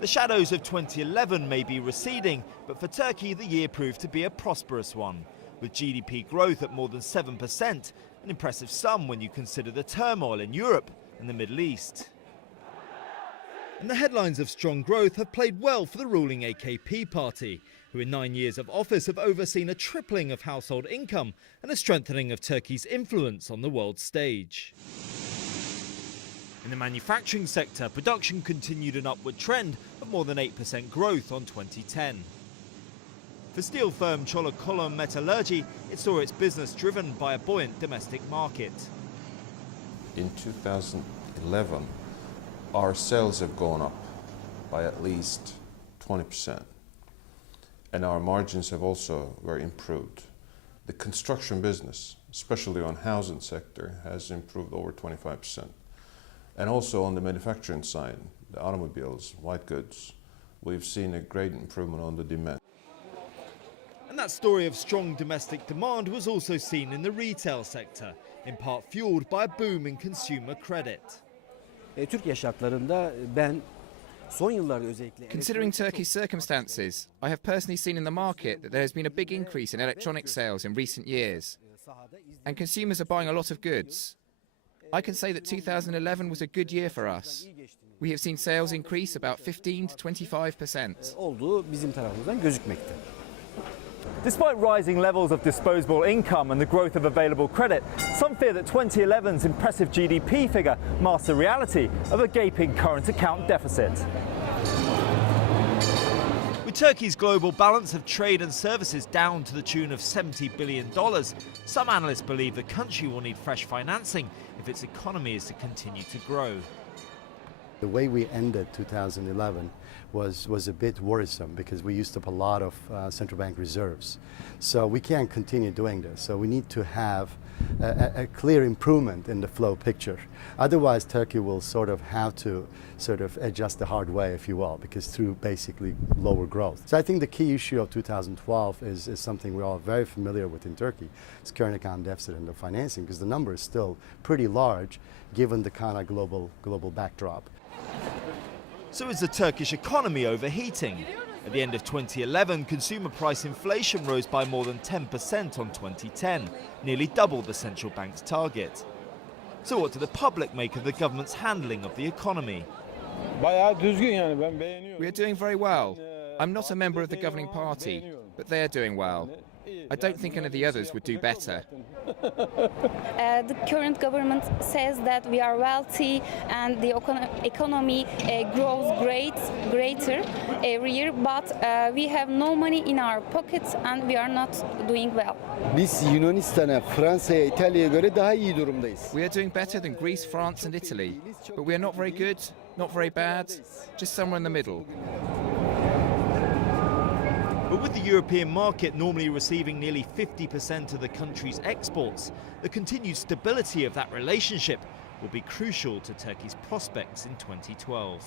The shadows of 2011 may be receding, but for Turkey the year proved to be a prosperous one, with GDP growth at more than 7%, an impressive sum when you consider the turmoil in Europe and the Middle East. And the headlines of strong growth have played well for the ruling AKP party, who in 9 years of office have overseen a tripling of household income and a strengthening of Turkey's influence on the world stage. In the manufacturing sector, production continued an upward trend of more than 8% growth on 2010. For steel firm Çelik Metallurgy, it saw its business driven by a buoyant domestic market. In 2011, our sales have gone up by at least 20%, and our margins have also very improved. The construction business, especially on housing sector, has improved over 25%. And also on the manufacturing side, the automobiles, white goods, we've seen a great improvement on the demand. And that story of strong domestic demand was also seen in the retail sector, in part fueled by a boom in consumer credit. Considering Turkey's circumstances, I have personally seen in the market that there has been a big increase in electronic sales in recent years, and consumers are buying a lot of goods. I can say that 2011 was a good year for us. We have seen sales increase about 15 to 25%. Despite rising levels of disposable income and the growth of available credit, some fear that 2011's impressive GDP figure masks the reality of a gaping current account deficit. With Turkey's global balance of trade and services down to the tune of $70 billion, some analysts believe the country will need fresh financing if its economy is to continue to grow. The way we ended 2011 was a bit worrisome because we used up a lot of central bank reserves. So we can't continue doing this. So we need to have a clear improvement in the flow picture. Otherwise, Turkey will have to adjust the hard way, if you will, because through basically lower growth. So I think the key issue of 2012 is something we're all very familiar with in Turkey. It's current account deficit and the financing, because the number is still pretty large given the kind of global backdrop. So is the Turkish economy overheating? At the end of 2011, consumer price inflation rose by more than 10% on 2010, nearly double the central bank's target. So what do the public make of the government's handling of the economy? We are doing very well. I'm not a member of the governing party, but they are doing well. I don't think any of the others would do better. The current government says that we are wealthy and the economy grows greater every year, but we have no money in our pockets and we are not doing well. We are doing better than Greece, France and Italy, but we are not very good, not very bad, just somewhere in the middle. But with the European market normally receiving nearly 50% of the country's exports, the continued stability of that relationship will be crucial to Turkey's prospects in 2012.